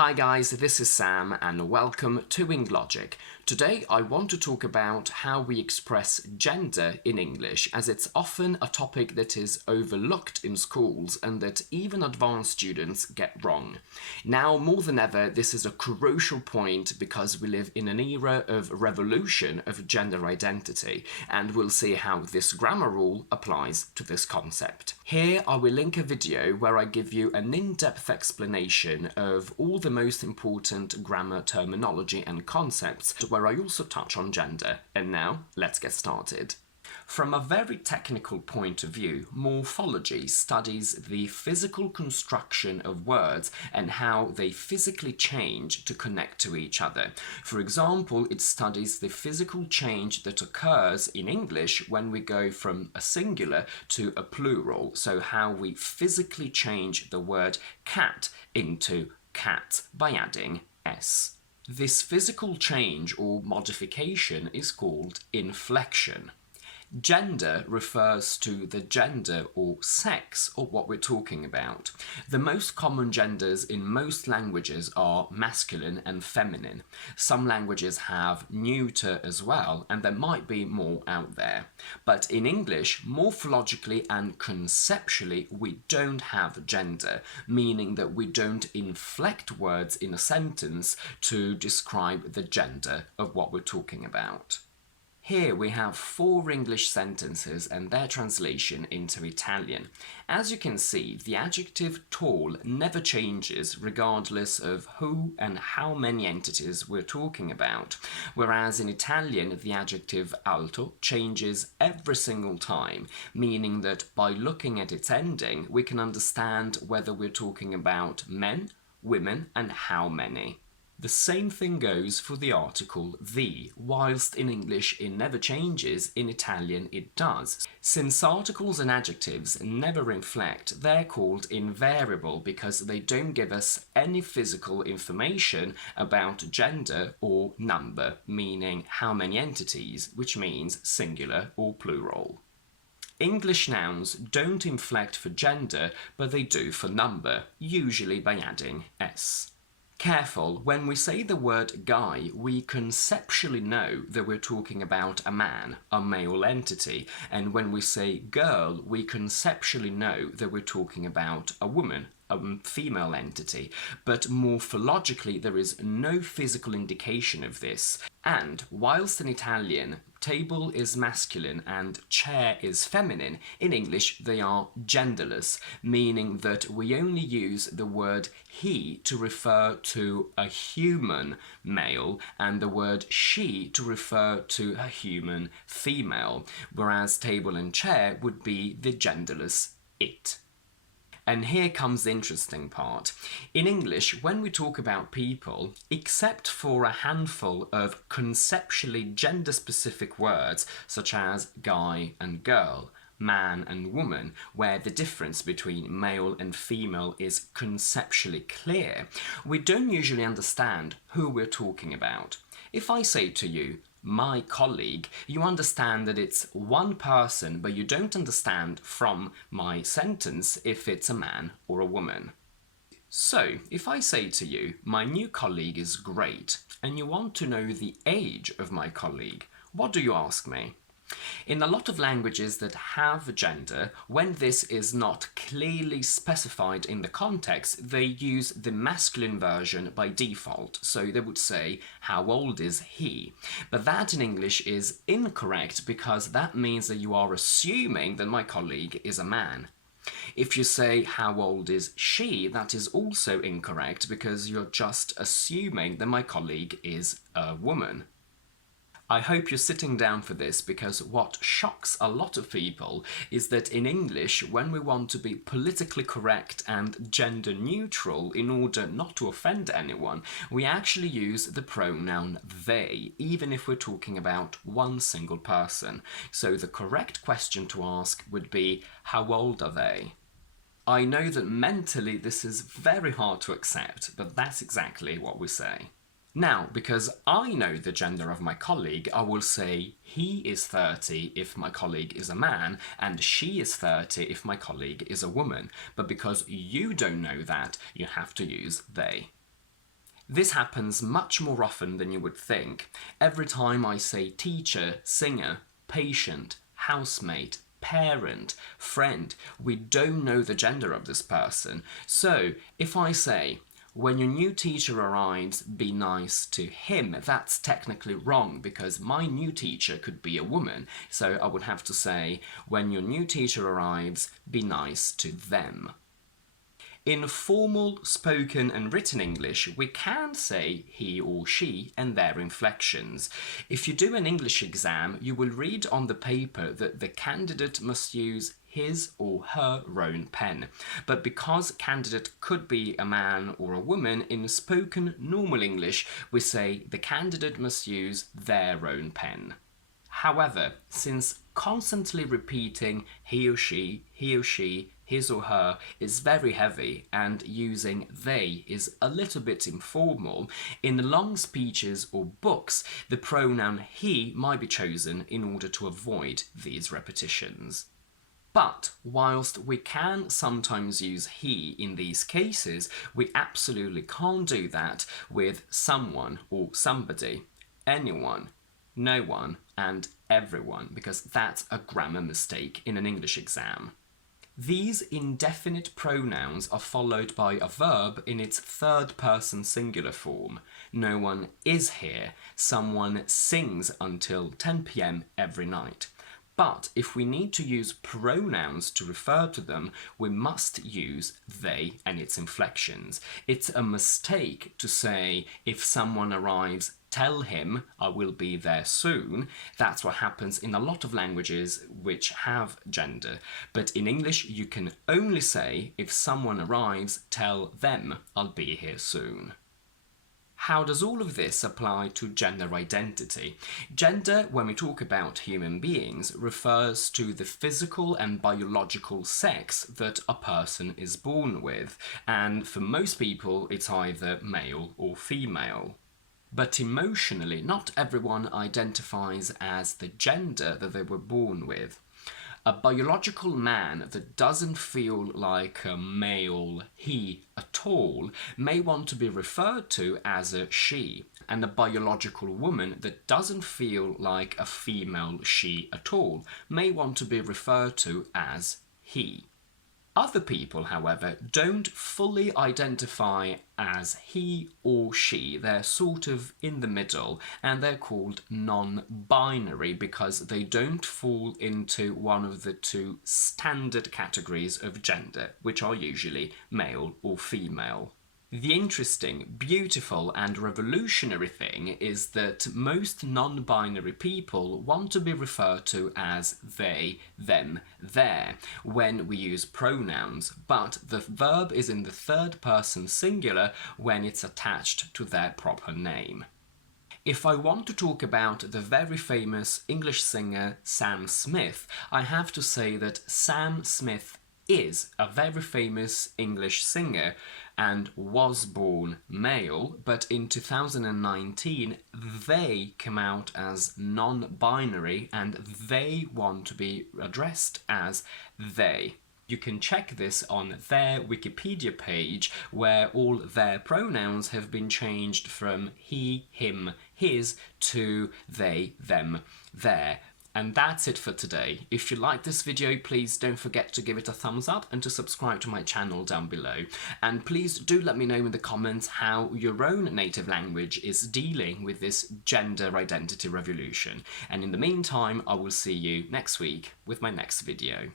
Hi guys, this is Sam and welcome to WingLogic. Today I want to talk about how we express gender in English, as it's often a topic that is overlooked in schools and that even advanced students get wrong. Now more than ever, this is a crucial point because we live in an era of revolution of gender identity, and we'll see how this grammar rule applies to this concept. Here I will link a video where I give you an in-depth explanation of all the most important grammar terminology and concepts, where I also touch on gender. And now, let's get started. From a very technical point of view, morphology studies the physical construction of words and how they physically change to connect to each other. For example, it studies the physical change that occurs in English when we go from a singular to a plural, so how we physically change the word cat into cat by adding s. This physical change or modification is called inflection. Gender refers to the gender or sex of what we're talking about. The most common genders in most languages are masculine and feminine. Some languages have neuter as well, and there might be more out there. But in English, morphologically and conceptually, we don't have gender, meaning that we don't inflect words in a sentence to describe the gender of what we're talking about. Here we have 4 English sentences and their translation into Italian. As you can see, the adjective tall never changes regardless of who and how many entities we're talking about, whereas in Italian the adjective alto changes every single time, meaning that by looking at its ending we can understand whether we're talking about men, women and how many. The same thing goes for the article the. Whilst in English it never changes, in Italian it does. Since articles and adjectives never inflect, they're called invariable because they don't give us any physical information about gender or number, meaning how many entities, which means singular or plural. English nouns don't inflect for gender, but they do for number, usually by adding s. Careful, when we say the word guy, we conceptually know that we're talking about a man, a male entity, and when we say girl, we conceptually know that we're talking about a woman, a female entity, but morphologically there is no physical indication of this. And whilst in Italian, table is masculine and chair is feminine, in English they are genderless, meaning that we only use the word he to refer to a human male and the word she to refer to a human female, whereas table and chair would be the genderless it. And here comes the interesting part. In English, when we talk about people, except for a handful of conceptually gender-specific words, such as guy and girl, man and woman, where the difference between male and female is conceptually clear, we don't usually understand who we're talking about. If I say to you, my colleague, you understand that it's one person, but you don't understand from my sentence if it's a man or a woman. So, if I say to you, my new colleague is great, and you want to know the age of my colleague, what do you ask me? In a lot of languages that have gender, when this is not clearly specified in the context, they use the masculine version by default, so they would say, how old is he? But that in English is incorrect because that means that you are assuming that my colleague is a man. If you say, how old is she, that is also incorrect because you're just assuming that my colleague is a woman. I hope you're sitting down for this because what shocks a lot of people is that in English, when we want to be politically correct and gender neutral in order not to offend anyone, we actually use the pronoun they, even if we're talking about one single person. So the correct question to ask would be, how old are they? I know that mentally this is very hard to accept, but that's exactly what we say. Now, because I know the gender of my colleague, I will say he is 30 if my colleague is a man, and she is 30 if my colleague is a woman. But because you don't know that, you have to use they. This happens much more often than you would think. Every time I say teacher, singer, patient, housemate, parent, friend, we don't know the gender of this person. So if I say, when your new teacher arrives, be nice to him, that's technically wrong because my new teacher could be a woman. So I would have to say, when your new teacher arrives, be nice to them. In formal spoken and written English, we can say he or she and their inflections. If you do an English exam, you will read on the paper that the candidate must use his or her own pen. But because candidate could be a man or a woman, in spoken normal English, we say the candidate must use their own pen. However, since constantly repeating he or she, his or her is very heavy and using they is a little bit informal, in long speeches or books, the pronoun he might be chosen in order to avoid these repetitions. But whilst we can sometimes use he in these cases, we absolutely can't do that with someone or somebody, anyone, no one, and everyone, because that's a grammar mistake in an English exam. These indefinite pronouns are followed by a verb in its third person singular form. No one is here. Someone sings until 10 p.m. every night. But if we need to use pronouns to refer to them, we must use they and its inflections. It's a mistake to say, if someone arrives, tell him I will be there soon. That's what happens in a lot of languages which have gender. But in English, you can only say, if someone arrives, tell them I'll be here soon. How does all of this apply to gender identity? Gender, when we talk about human beings, refers to the physical and biological sex that a person is born with, and for most people it's either male or female. But emotionally, not everyone identifies as the gender that they were born with. A biological man that doesn't feel like a male he at all may want to be referred to as a she, and a biological woman that doesn't feel like a female she at all may want to be referred to as he. Other people, however, don't fully identify as he or she. They're sort of in the middle, and they're called non-binary because they don't fall into one of the two standard categories of gender, which are usually male or female. The interesting, beautiful and revolutionary thing is that most non-binary people want to be referred to as they, them, their when we use pronouns, but the verb is in the third person singular when it's attached to their proper name. If I want to talk about the very famous English singer Sam Smith, I have to say that Sam Smith is a very famous English singer and was born male, but in 2019 they come out as non-binary and they want to be addressed as they. You can check this on their Wikipedia page where all their pronouns have been changed from he, him, his to they, them, their. And that's it for today. If you like this video, please don't forget to give it a thumbs up and to subscribe to my channel down below. And please do let me know in the comments how your own native language is dealing with this gender identity revolution. And in the meantime, I will see you next week with my next video.